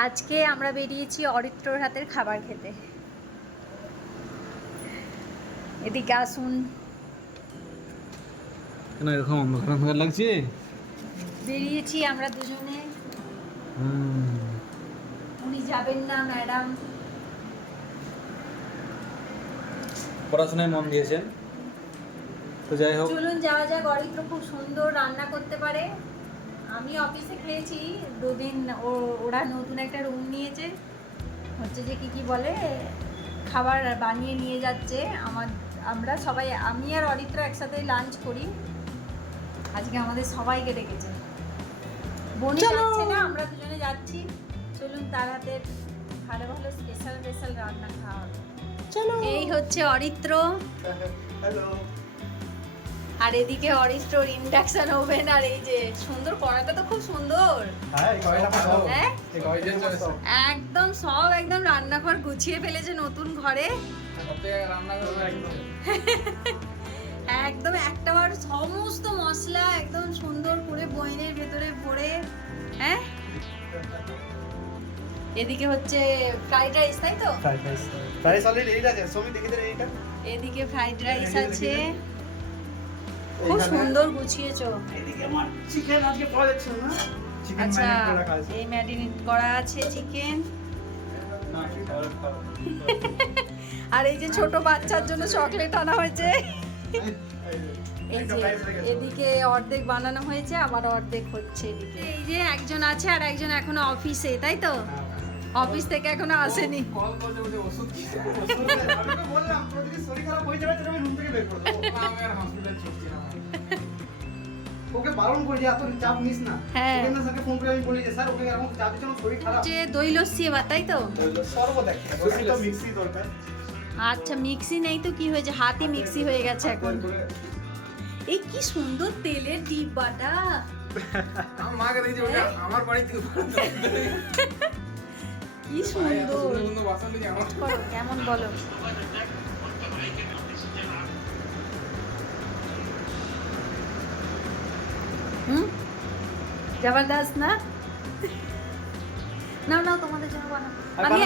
আজকে আমরা বেরিয়েছি অরিত্রর হাতের খাবার খেতে। এদিকে আসুন। কেন এরকম অন্ধকার অন্ধকার লাগছে? বেরিয়েছি আমরা দুজনে। উনি যাবেন না ম্যাডাম। পড়াশোনায় মন দিয়েছেন তো যাই হোক, চলুন যাওয়া যাক। অরিত্র খুব সুন্দর রান্না করতে পারে। আমি অফিসে খেয়েছি দুদিন। ওরা নতুন একটা রুম নিয়েছে, হচ্ছে যে কি বলে খাবার বানিয়ে নিয়ে যাচ্ছে। আমরা সবাই, আমি আর অরিত্র একসাথে লাঞ্চ করি। আজকে আমাদের সবাইকে ডেকেছে। বনি যাচ্ছে না, আমরা দুজনে যাচ্ছি। চলুন তার হাতে ভালো ভালো স্পেশাল রান্না খাওয়া হবে। চলো। এই হচ্ছে অরিত্র। হ্যালো। আর এদিকে অরিত্রর ইন্ডাকশন ওভেন। আর এই যে সুন্দর কড়াটা তো খুব সুন্দর। হ্যাঁ একদম সব একদম রান্নাঘর গুছিয়ে ফেলেছে নতুন ঘরে। একদম একটাবার সমস্ত মশলা একদম সুন্দর করে বইনের ভেতরে ভরে। হ্যাঁ এদিকে হচ্ছে ফ্রাইড রাইস, তাই তো? ফ্রাইড অলরেডি রেডি আছে। সমি দেখি দে এইটা। এদিকে ফ্রাইড রাইস আছে, খুব সুন্দর গুছিয়েছো। এদিকে আমার চিকেন আজকে পাওয়া যাচ্ছে না। চিকেন আচ্ছা ম্যারিনেট করা আছে। এই ম্যারিনেট করা আছে চিকেন। আর এই যে ছোট বাচ্চার জন্য চকলেট আনা হয়েছে। এই যে এদিকে অর্ধেক বানানো হয়েছে, আবার অর্ধেক হচ্ছে এদিকে। এই যে একজন আছে আর একজন এখনো অফিসে, তাই তো? অফিস থেকে এখনো আসেনি। কল করতে বলতে ওষুধ কি? ওষুধ আমি তো বললাম তোর যদি শরীর খারাপ হয়ে যাবে তাহলে আমি রুম থেকে বের করে দেব। আমি আর হসপিটাল ছুটছি না। ওকে বারণ করি যে এত চাপ নিস না। সেখানে স্যারকে ফোন করে আমি বলি যে স্যার ওকে এরকম চাপ দিচ্ছেন, শরীর খারাপ। যে দই লস্যি এবার, তাই তো? সর্ব দেখ ওই তো মিক্সি দরকার। আচ্ছা মিক্সি নেই তো কি হয়েছে, হাতে মিক্সি হয়ে গেছে এখন। এই কি সুন্দর তেলের ডিব্বাটা। আমার মাকে দেখি ওটা আমার বাড়ি থেকে কি সুন্দর। বাসন নিয়ে আমার করো, কেমন বলো? জবরদস্ত না? নাও তোমাদের জন্য বানাও। আমি